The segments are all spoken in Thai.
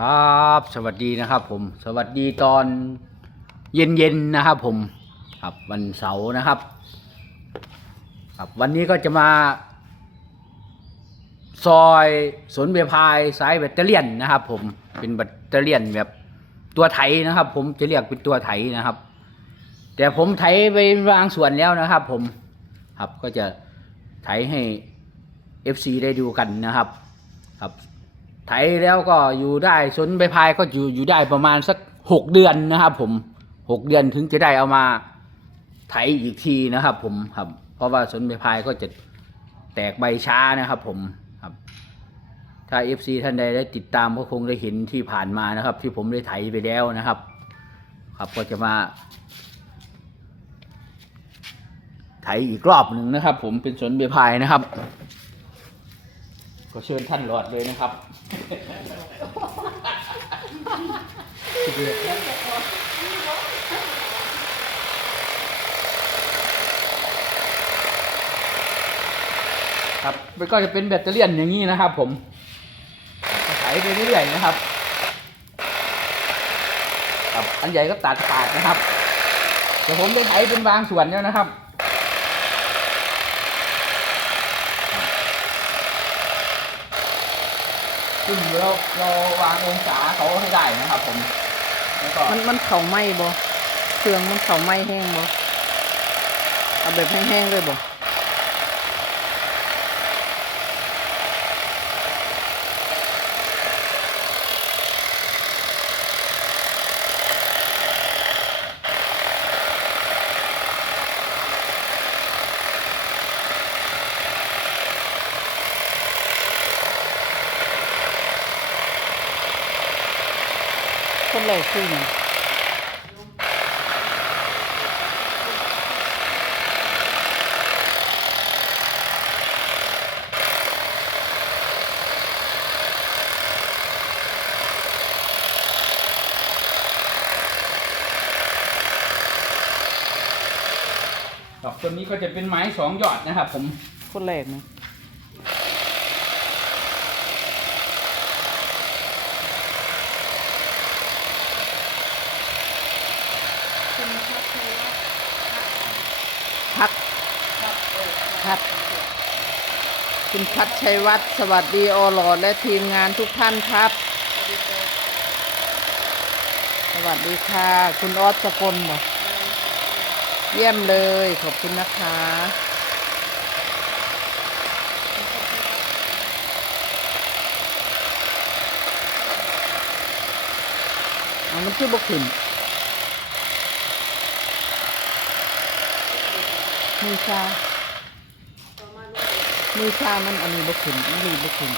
ครับสวัสดีนะครับผมสวัสดีตอนเย็นๆนะครับผมครับวันเสาร์นะครับ ครับวันนี้ก็จะมา ซอยสวนเบียพายสายแบตเตอรี่นนะครับ ผมเป็นแบตเตอรี่นแบบตัวไถนะครับ ผมจะเรียกเป็นตัวไถนะครับ แต่ผมไถไปบางส่วนแล้วนะครับ ผมครับก็จะไถให้ FC ได้ดูกันนะครับ ครับ ไถแล้วก็อยู่ได้สนใบพายก็อยู่อยู่ได้ประมาณสักหกเดือนนะครับ ผมหกเดือนถึงจะได้เอามาไถอีกทีนะครับ ผมครับ เพราะว่าสนใบพายก็จะแตกใบช้านะครับ ผมครับ ถ้า FC ท่านใดได้ติดตามก็คงได้เห็นที่ผ่านมานะครับ ที่ผมได้ไถไปแล้วนะครับ ครับก็จะมาไถอีกรอบหนึ่งนะครับ ผมเป็นสนใบพายนะครับ ก็เชิญท่านหลอดเลยนะครับ ครับมันก็จะเป็นแบตเตอรี่ยนอย่างนี้นะครับ ผมไถไปเรื่อยๆนะครับครับอันใหญ่ก็ตัดขาดนะครับเดี๋ยวผมได้ไถเป็นบางส่วนแล้วนะครับ ซึ่งเราเราวางองศาเขาให้ได้นะครับ ผมแล้วก็มันมันเข่าไหมบ่เครื่องมันเข่าไหมแห้งบ่เอาแบบแห้งๆเลยบ่ คนแรกคือหยังดอกตัวนี้ก็จะเป็นไม้สองยอดนะครับผม คนแรกนะ พัดคุณพัดชัยวัฒน์สวัสดีอหลอดและทีมงานทุกท่านครับ สวัสดีค่ะ คุณออสสกลบอกเยี่ยมเลย ขอบคุณนะคะ เอามันชื่อบกขึ้นมือชา มือชามันอันนี้บกขึ้นอันนี้บกขึ้น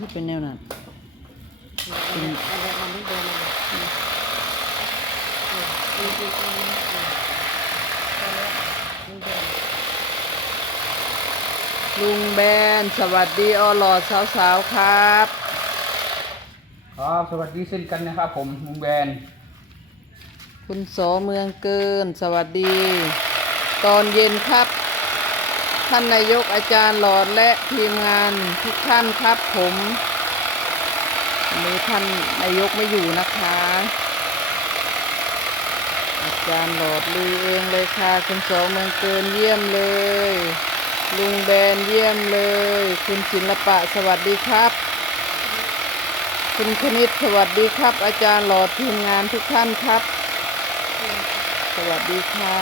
นี่เป็นแนวนั้นลุงแบน สวัสดีอหลอดสาวๆครับ ครับสวัสดีเช่นกันนะครับ ผมลุงแบนคุณโสเมืองเกิน สวัสดี ตอนเย็นครับ ท่านนายกอาจารย์หลอดและทีมงานทุกท่านครับผมวันนี้ท่านนายกไม่อยู่นะคะ อาจารย์หลอดลือเองเลยค่ะ คุณโสเมืองเกินเยี่ยมเลย ลุงแบนเยี่ยมเลย คุณศิลปะสวัสดีครับ คุณคณิตสวัสดีครับ อาจารย์หลอดทีมงานทุกท่านครับ สวัสดีค่ะ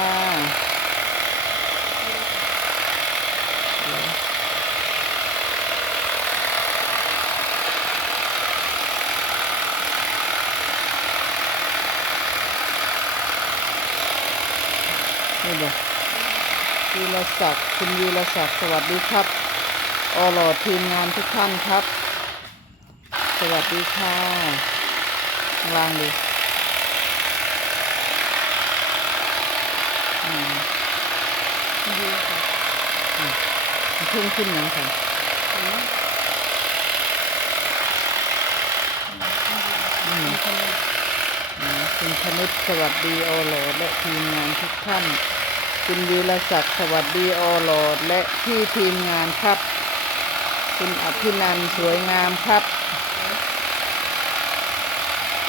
นี่บอกวี รศักดิ์คุณวีรศักดิ์สวัสดีครับอหลอดทีมงานทุกท่านครับ สวัสดีค่ะข้างดิอืมอืมมันเพิ่มขึ้นยังค่ะอ่าคุณธนิตสวัสดีโอโหลดและทีมงานทุกท่าน คุณวีรศักดิ์สวัสดีโอโหลดและที่ทีมงานครับ คุณอภินันสวยงามครับ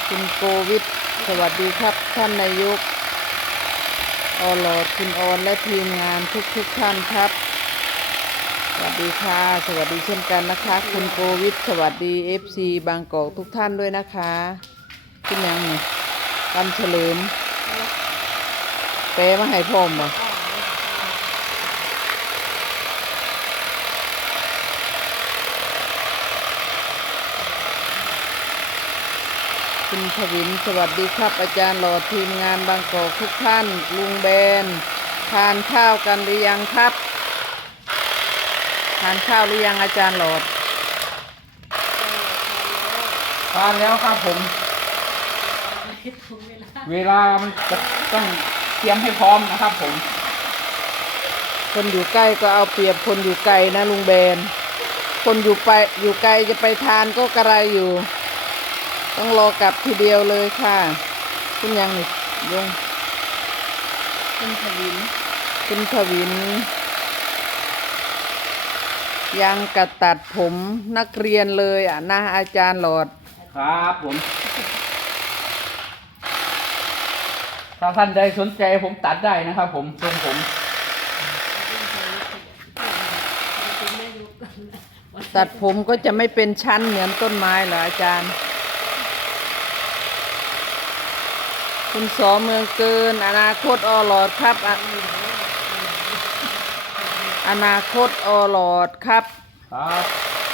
คุณโกวิทสวัสดีครับท่านนายกโอโหลดคุณออนและทีมงานทุกทุกๆท่านครับ สวัสดีค่ะ สวัสดีเช่นกันนะคะ คุณโกวิทสวัสดีเอฟซีบางกอกทุกท่านด้วยนะคะขึ้นยังนี่ตำเฉลิมแปลมาให้พ่อมบ่ คุณทวิน สวัสดีครับอาจารย์หลอดทีมงานบางกอกทุกท่าน ลุงแบน ทานข้าวกันหรือยังครับ ทานข้าวหรือยังอาจารย์หลอด ทานแล้วครับผม เวลามันจะต้องเตรียมให้พร้อมนะครับผม คนอยู่ใกล้ก็เอาเปรียบคนอยู่ไกลนะลุงแบน คนอยู่ไปอยู่ไกลจะไปทานก็กระไรอยู่ ต้องรอกลับทีเดียวเลยค่ะ คุณยังนี่ยงคุณทวินคุณทวิน ยังกระตัดผมนักเรียนเลยอะนะอาจารย์หลอด ครับผม ถ้าท่านใดสนใจผมตัดได้นะครับผมทรงผม ตัดผมก็จะไม่เป็นชั้นเหมือนต้นไม้เหรออาจารย์ คุณสอเมืองเกิน อนาคตอหลอดครับอะอนาคตอหลอดครับ ครับ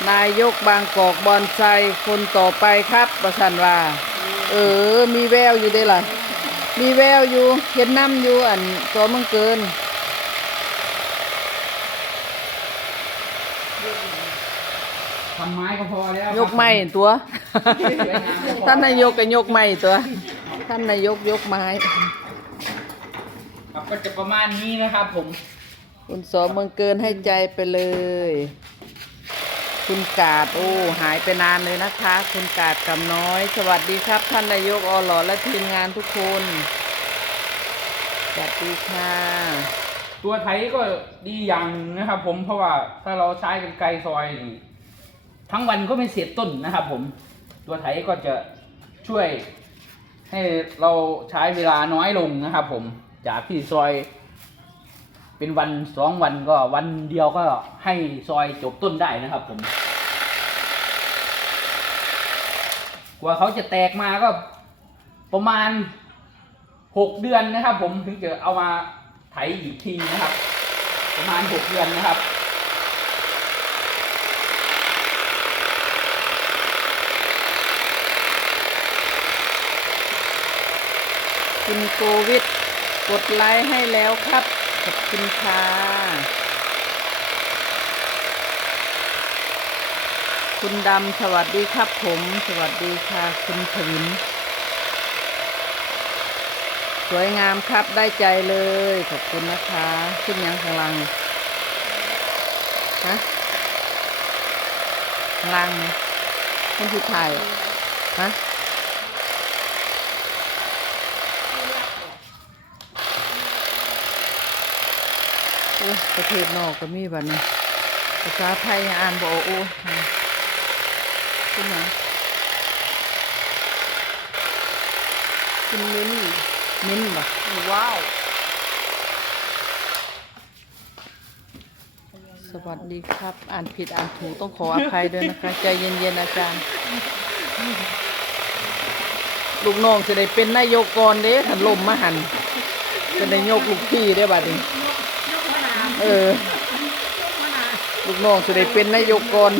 นายกบางกอกบอนไซคนต่อไปครับประสันว่าเออ มีแววอยู่ได้ล่ะ มีแววอยู่เห็นน้ำอยู่อันสอเมืองเกินทำไม้ก็พอแล้วยกไม้ตัว ท่านนายกก็ยกไม้ตัว ท่านนายกยกไม้ ครับก็จะประมาณนี้นะครับผม คุณสอเมืองเกินให้ใจไปเลย คุณกาดโอ้หายไปนานเลยนะคะ คุณกาดกำน้อย สวัสดีครับ ท่านนายกอหลอและทีมงานทุกคนสวัสดีค่ะตัวไถก็ดีอย่างหนึ่งนะครับ ผมเพราะว่าถ้าเราใช้กันไกลซอยนี่ทั้งวันก็ไม่เสียต้นนะครับ ผมตัวไถก็จะช่วย ให้เราใช้เวลาน้อยลงนะครับผมจากที่ซอย เป็นวันสองวันก็วันเดียวก็ให้ซอยจบต้นได้นะครับผม กว่าเขาจะแตกมาก็ประมาณหกเดือนนะครับ ผมถึงจะเอามาไถอีกทีนะครับ ประมาณหกเดือนนะครับ คุณโควิด กดไลค์ให้แล้วครับ ขอบคุณค่ะ คุณดำสวัสดีครับผม สวัสดีค่ะ คุณถินสวยงามครับได้ใจเลย ขอบคุณนะคะ ขึ้นยังข้างล่างนี่ฮะข้างล่างนี่คนที่ถ่ายฮะ อ้ประเทศนอกก็มีบัดนี้ภาษาไทยยังอ่านบ่ออกโอ้ขึ้นมาคุณมิ้นมิ้นบ่ว้าว สวัสดีครับ อ่านผิดอ่านถูกต้องขออภัยด้วยนะคะ ใจเย็นๆอาจารย์ ลูกน้องจะได้เป็นนายกกรเด้ถันลมมาหันจะได้ยกลูกพี่ได้อบัดนี้ยกมะนาว เออยกมะนาวลูกน้องจะได้เป็นนายกกร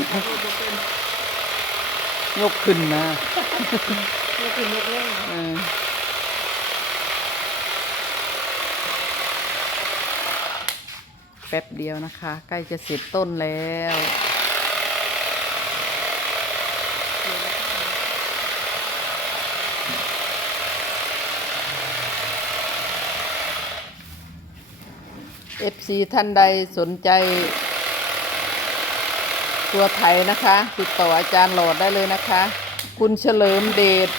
ยกขึ้นนะยกขึ้นยกลงเออแป๊บเดียวนะคะ ใกล้จะเสร็จต้นแล้ว FC ท่านใดสนใจ ตัวไทยนะคะ ติดต่ออาจารย์หลอดได้เลยนะคะ คุณเฉลิมเดช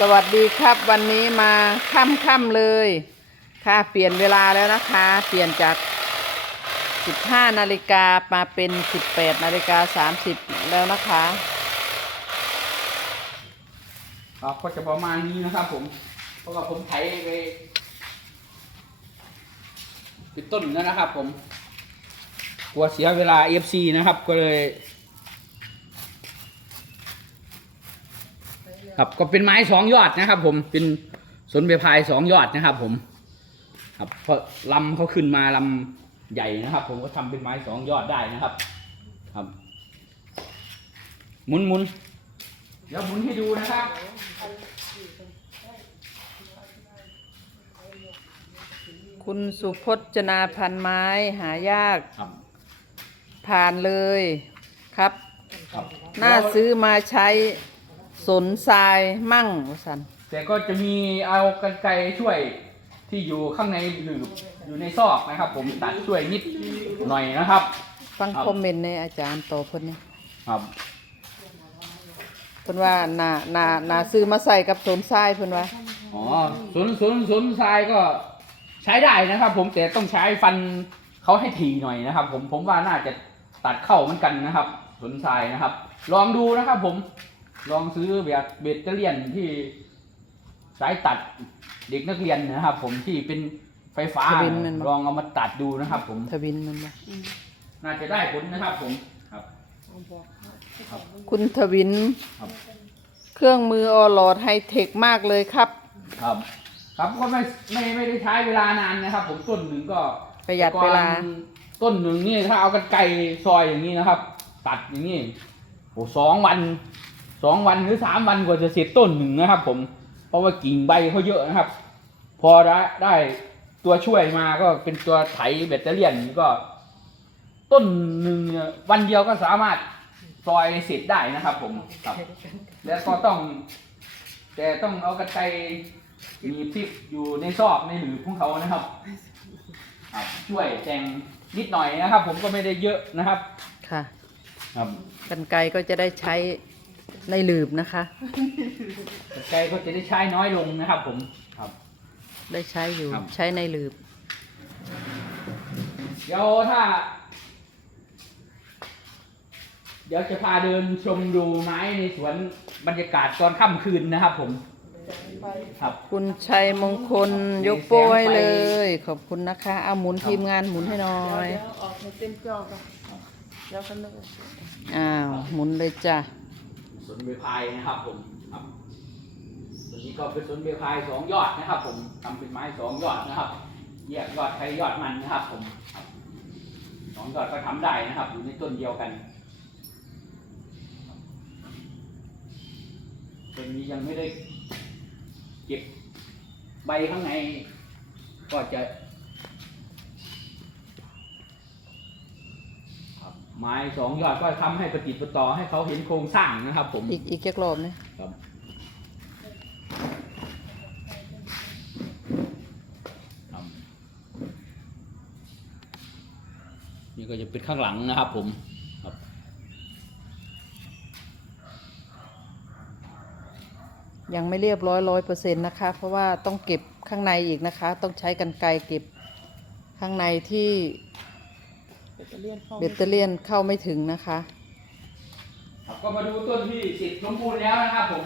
สวัสดีครับวันนี้มาค่ำๆเลย ค่ะเปลี่ยนเวลาแล้วนะคะ เปลี่ยนจาก 15 นาฬิกามาเป็น 18 นาฬิกา 30 แล้วนะคะครับก็จะประมาณนี้นะครับผมเพราะว่าผมไถไป เป็นต้นนะครับ ผมกลัวเสียเวลา FC นะครับ ก็เลย ครับก็เป็นไม้สองยอดนะครับ ผมเป็นสนเบพายสองยอดนะครับ ผม ครับเพราะลำเขาขึ้นมาลำใหญ่นะครับ ผมก็ทำเป็นไม้สองยอดได้นะครับ ครับหมุนหมุนเดี๋ยวหมุนให้ดูนะครับ คุณสุพจนาพันไม้หายาก ครับ ผ่านเลยครับ ครับ น่าซื้อมาใช้สนทรายมั่งวสันแต่ก็จะมีเอากันไกรช่วยที่อยู่ข้างในหลืบอยู่ในซอกนะครับ ผมตัดช่วยนิดหน่อยนะครับ ฟังครับ คอมเมนต์ในอาจารย์ต่อเพิ่นนี่ครับ เพิ่นว่าน่าน่าน่าซื้อมาใส่กับสนทรายเพิ่นว่าอ๋อสนสนสนทรายก็ ใช้ได้นะครับ ผมแต่ต้องใช้ฟันเขาให้ถี่หน่อยนะครับ ผมผมว่าน่าจะตัดเข้าเหมือนกันนะครับสนทรายนะครับ ลองดูนะครับ ผมลองซื้อแบบเบตเตอเลียนที่สายตัดเด็กนักเรียนนะครับ ผมที่เป็นไฟฟ้าลองเอามาตัดดูนะครับ ผมทวินมันบ่น่าจะได้ผลนะครับ ผมครับคุณทวิน ครับ เครื่องมือออลอดไฮเทคมากเลยครับ ครับ ครับก็ไม่ไม่ไม่ได้ใช้เวลานานนะครับ ผมต้นหนึ่งก็ประหยัดเวลาก่อนต้นหนึ่งนี่ถ้าเอากันไกรซอยอย่างนี้นะครับ ตัดอย่างนี้โอ้สองวันสองวันหรือสามวันกว่าจะเสร็จต้นหนึ่งนะครับ ผมเพราะว่ากิ่งใบเขาเยอะนะครับ พอได้ได้ตัวช่วยมาก็เป็นตัวไถแบตเตอรี่ยนก็ ต้นหนึ่งเนี่ยวันเดียวก็สามารถซอยเสร็จได้นะครับ ผมครับ แล้วก็ต้อง แต่ต้องเอากระไกร มีพริกอยู่ในซอกในหลืบของเขานะครับครับ ช่วยแต่งนิดหน่อยนะครับ ผมก็ไม่ได้เยอะนะครับ ค่ะ ครับกันไกรก็จะได้ใช้ในหลืบนะคะกระไกรก็จะได้ใช้น้อยลงนะครับ ผมครับ ได้ใช้อยู่ครับ ใช้ในหลืบ เดี๋ยวถ้า เดี๋ยวจะพาเดินชมดูไม้ในสวนบรรยากาศตอนค่ำคืนนะครับ ผม ครับ คุณชัยมงคลยกโป้ให้เลย ขอบคุณนะคะ เอาหมุนทีมงานหมุนให้หน่อยออกให้เต็มจอกันแล้วก็นึกอ้าว หมุนเลยจ้ะ สวนเบพายนะครับผมครับตัวนี้ก็เป็นสวนเบพายสองยอดนะครับ ผมทำเป็นไม้สองยอดนะครับแยกยอดใครยอดมันนะครับ ผมครับสองยอดก็ทำได้นะครับอยู่ในต้นเดียวกันต้นนี้ยังไม่ได้ เก็บใบข้างในก็จะครับไม้สองยอดก็ทำให้ประติดประต่อให้เขาเห็นโครงสร้างนะครับ ผมอีกอีกแค่รอบนี่ครับครับนี่ก็จะเป็นข้างหลังนะครับผม ครับ ยังไม่เรียบร้อยร้อยเปอร์เซ็นต์นะคะ เพราะว่าต้องเก็บข้างในอีกนะคะ ต้องใช้กันไกรเก็บข้างในที่เบตเตอรี่เข้าเบตเตอเลียนเข้าไม่ถึงนะคะ ครับก็มาดูต้นที่สิทธิ์สมบูรณ์แล้วนะครับผม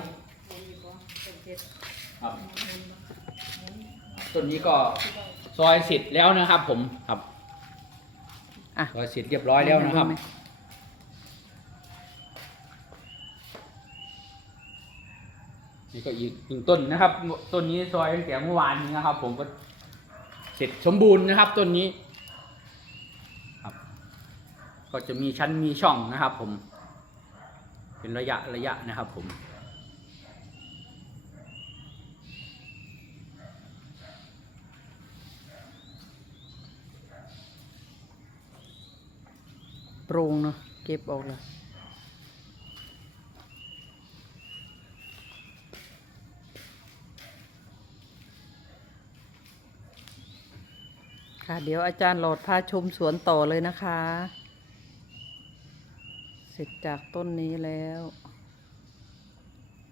ครับต้นนี้ก็ซอยเสร็จแล้วนะครับ ผมครับอะ ซอยเสร็จเรียบร้อยแล้วนะครับ นี่ก็อีกหนึ่งต้นนะครับต้นนี้ซอยตั้งแต่เมื่อวานนี้นะครับ ผมก็เสร็จสมบูรณ์นะครับต้นนี้ครับ ก็จะมีชั้นมีช่องนะครับ ผม เป็นระยะระยะนะครับ ผมโปร่งเนาะเก็บออกเลย ค่ะ เดี๋ยวอาจารย์หลอดพาชมสวนต่อเลยนะคะ เสร็จจากต้นนี้แล้ว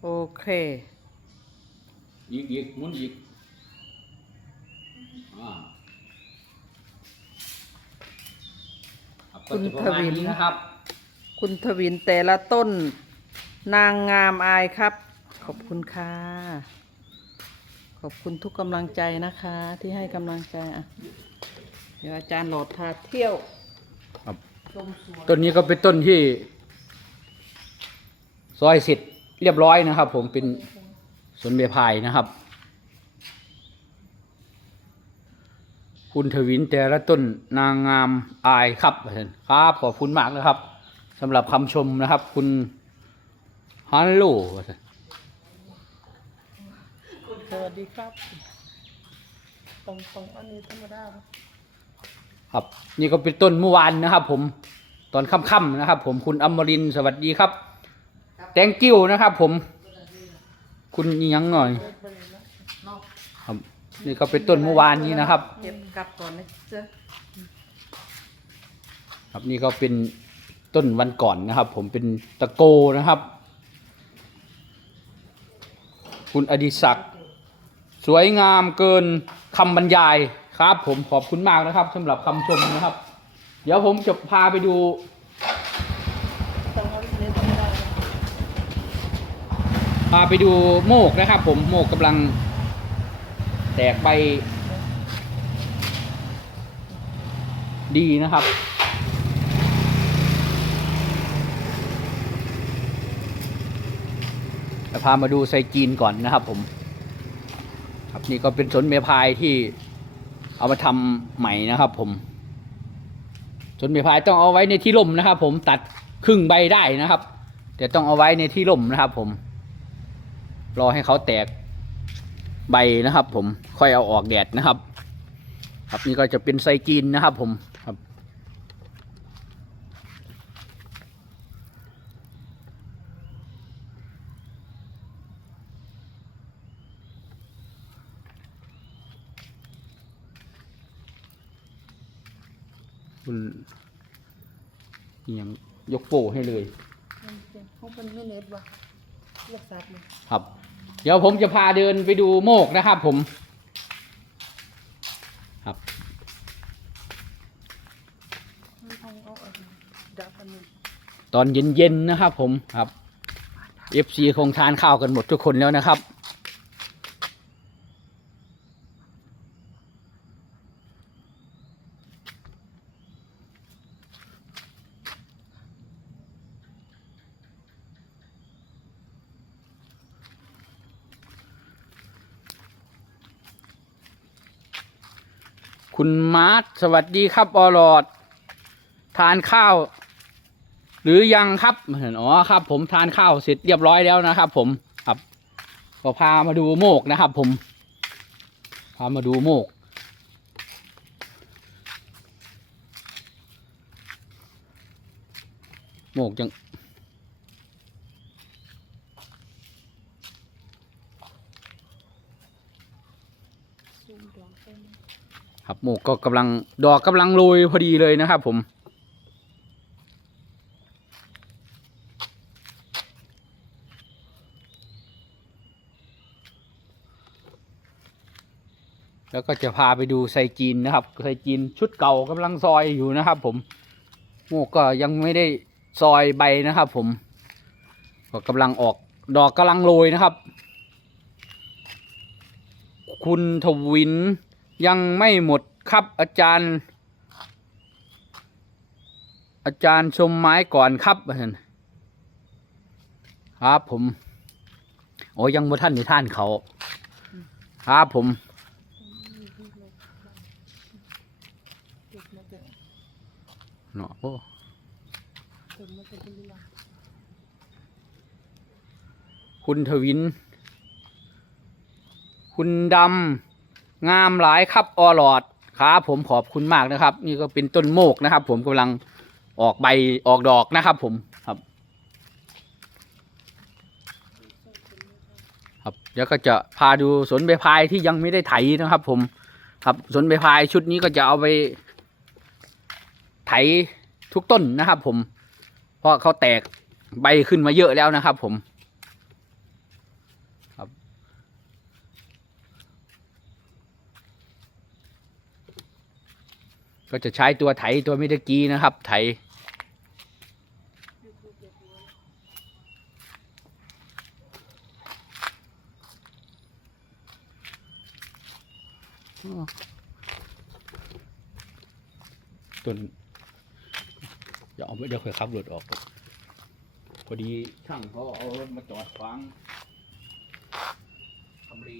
โอเค อีกอีกหมุนอีกอ่ารับก็จะประมาณนี้นะครับ คุณทวินแต่ละต้นนางงามอายครับ ขอบคุณค่ะขอบคุณทุกกำลังใจนะคะที่ให้กำลังใจอะ เดี๋ยวอาจารย์โหลดพาเที่ยวครับ ชมสวนต้นนี้ก็เป็นต้นที่ซอยเสร็จเรียบร้อยนะครับ ผมเป็นสวนเบพายนะครับ คุณทวินแต่ละต้นนางงามอายครับครับขอบคุณมากนะครับสำหรับคำชมนะครับ คุณฮัลโหลสวัสดีครับตรงตรงอันนี้ธรรมดาปะ ครับ นี่ก็เป็นต้นเมื่อวานนะครับ ผมตอนค่ำๆนะครับ ผมคุณอมรินสวัสดีครับแตงกิ้วนะครับ ผม คุณยังหน่อยนะครับนี่ก็เป็นต้นเมื่อวานนี้นะครับเก็บกลับก่อนนะจ๊ะครับนี่ก็เป็นต้นวันก่อนนะครับ ผมเป็นตะโกนะครับ คุณอดิศักดิ์สวยงามเกินคำบรรยาย ครับผมขอบคุณมากนะครับสำหรับคำชมนะครับ เดี๋ยวผมจะพาไปดู พาไปดูโมกนะครับ ผมโมกกำลัง แตกใบดีนะครับ จะพามาดูไซจีนก่อนนะครับผม ครับนี่ก็เป็นสนเมพายที่ เอามาทำใหม่นะครับ ผมสนเมพายต้องเอาไว้ในที่ร่มนะครับ ผมตัดครึ่งใบได้นะครับ แต่ต้องเอาไว้ในที่ร่มนะครับ ผม รอให้เขาแตกใบนะครับ ผมค่อยเอาออกแดดนะครับ ครับนี่ก็จะเป็นไซจีนนะครับ ผม ครับคุณเอียงยกโป้ให้เลยมันเป็นเขาเป็นไม่เน็ตวะเรียกสัตว์เลยครับ เดี๋ยวผมจะพาเดินไปดูโมกนะครับผม ครับมันเอาเอาเอาดับอันนี้ตอนเย็นๆนะครับผมครับ FC คงทานข้าวกันหมดทุกคนแล้วนะครับ คุณมาร์ทสวัสดีครับอลอด ทานข้าว หรือยังครับอ๋อครับ ผมทานข้าวเสร็จเรียบร้อยแล้วนะครับ ผมครับก็พามาดูโมกนะครับ ผม พามาดูโมก โมกยัง ซุ่มดอกเต็ม ครับโมกก็กำลังดอกกำลังโรยพอดีเลยนะครับ ผม แล้วก็จะพาไปดูไซจีนนะครับไซจีนชุดเก่ากำลังซอยอยู่นะครับ ผมโมกก็ยังไม่ได้ซอยใบนะครับ ผม ก็กำลังออกดอกกำลังโรยนะครับ คุณทวิน ยังไม่หมดครับอาจารย์ อาจารย์ชมไม้ก่อนครับว่าซั่นครับผม โอ้ยังบ่ท่านในท่านเขา ครับผมเนาะโอ้คุณทวิน คุณดำ งามหลายครับออหลอดครับผมขอบคุณมากนะครับ นี่ก็เป็นต้นโมกนะครับ ผมกำลังออกใบออกดอกนะครับ ผมครับ ครับเดี๋ยวก็จะพาดูสวนใบพายที่ยังไม่ได้ไถนะครับ ผม ครับสวนใบพายชุดนี้ก็จะเอาไป ไถทุกต้นนะครับ ผม เพราะเขาแตกใบขึ้นมาเยอะแล้วนะครับ ผม ก็จะใช้ตัวไถตัวมิตกี้นะครับ ไถต้นอย่าเอาไม่เดี๋ยวค่อยขับรถออก พอดีช่างเขาเอารถมาจอดขวางทำรี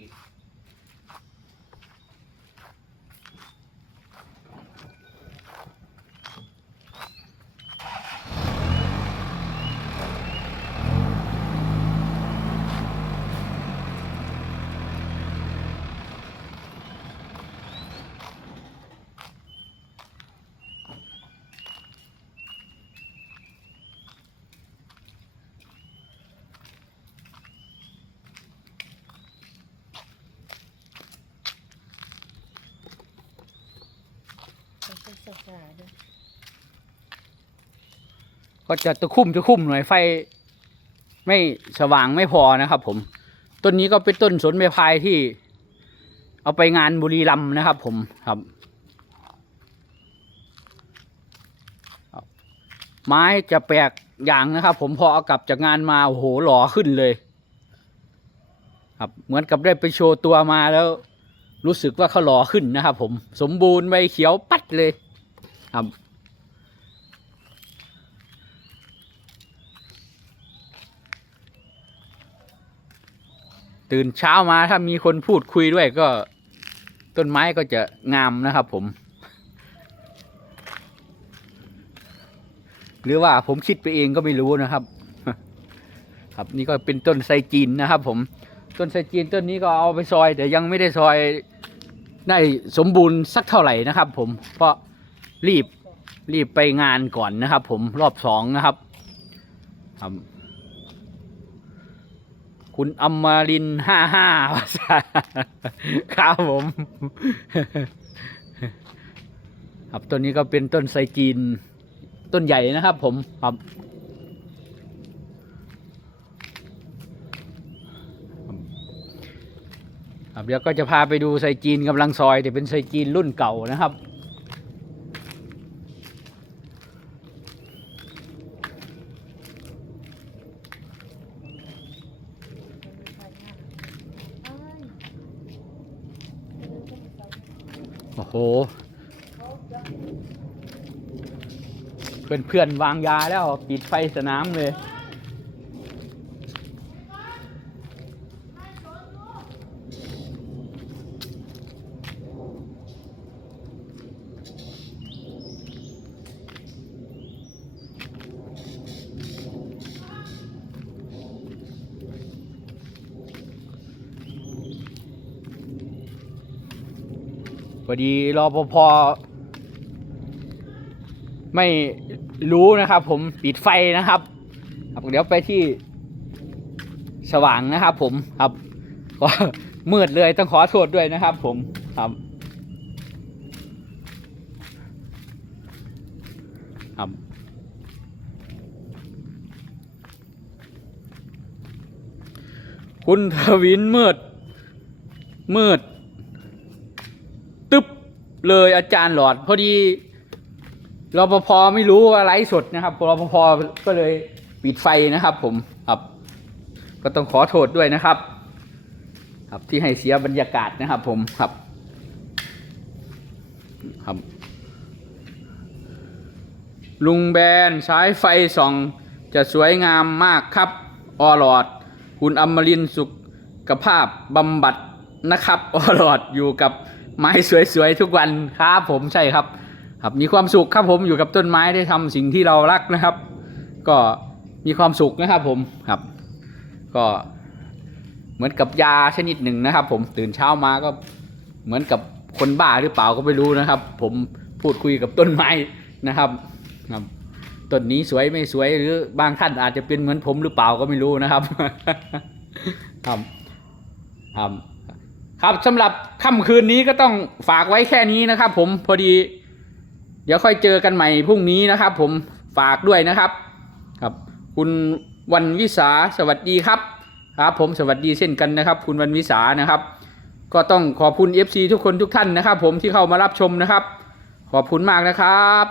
ก็จะตะคุ่มตะคุ่มหน่อยไฟไม่สว่างไม่พอนะครับ ผม ต้นนี้ก็เป็นต้นสนไม้พายที่ เอาไปงานบุรีรัมนะครับ ผมครับครับ ไม้จะแปลกอย่างนะครับ ผมพอเอากลับจากงานมาโอ้โหหล่อขึ้นเลย ครับเหมือนกับได้ไปโชว์ตัวมาแล้ว รู้สึกว่าเขาหล่อขึ้นนะครับ ผมสมบูรณ์ใบเขียวปัดเลย ครับ ตื่นเช้ามาถ้ามีคนพูดคุยด้วยก็ต้นไม้ก็จะงามนะครับผม หรือว่าผมคิดไปเองก็ไม่รู้นะครับ ครับนี่ก็เป็นต้นไทรจีนนะครับ ผมต้นไทรจีนต้นนี้ก็เอาไปซอย แต่ยังไม่ได้ซอยได้สมบูรณ์สักเท่าไหร่นะครับ ผมเพราะรีบรีบไปงานก่อนนะครับ ผมรอบสองนะครับครับ คุณอมมารินห้าห้าครับผมครับต้นนี้ก็เป็นต้นไทรจีน ต้นใหญ่นะครับผมครับครับเดี๋ยวก็จะพาไปดูไซจีนกำลังซอยแต่เป็นไซจีนรุ่นเก่านะครับ โอ้โหเพื่อนเพื่อนๆวางยาแล้วปิดไฟสนามเลย พอดีรอปภไม่รู้นะครับ ผมปิดไฟนะครับครับเดี๋ยวไปที่สว่างนะครับ ผมครับก็มืดเลยต้องขอโทษด้วยนะครับ ผมครับครับคุณทวินมืดมืด เลยอาจารย์หลอด พอดีรปภไม่รู้ว่าไลฟ์สดนะครับรปภก็เลยปิดไฟนะครับ ผมครับก็ต้องขอโทษด้วยนะครับ ครับที่ให้เสียบรรยากาศนะครับ ผมครับ ครับ ลุงแบนใช้ไฟส่อง จะสวยงามมากครับออหลอด คุณอมรินสุขภาพบำบัดนะครับ ออหลอดอยู่กับ ไม้สวยๆทุกวันครับผมใช่ครับ ครับมีความสุขครับผมอยู่กับต้นไม้ได้ทำสิ่งที่เรารักนะครับ ก็มีความสุขนะครับผมครับ ก็เหมือนกับยาชนิดหนึ่งนะครับ ผมตื่นเช้ามาก็เหมือนกับคนบ้าหรือเปล่าก็ไม่รู้นะครับ ผมพูดคุยกับต้นไม้นะครับครับต้นนี้สวยไม่สวยหรือบางท่านอาจจะเป็นเหมือนผมหรือเปล่าก็ไม่รู้นะครับครับครับ ครับสำหรับค่ำคืนนี้ก็ต้องฝากไว้แค่นี้นะครับ ผมพอดี เดี๋ยวค่อยเจอกันใหม่พรุ่งนี้นะครับ ผมฝากด้วยนะครับ ครับ คุณวันวิสาสวัสดีครับ ครับ ผมสวัสดีเช่นกันนะครับ คุณวันวิสานะครับ ก็ต้องขอบคุณ FC ทุกคนทุกท่านนะครับ ผมที่เข้ามารับชมนะครับ ขอบคุณมากนะครับ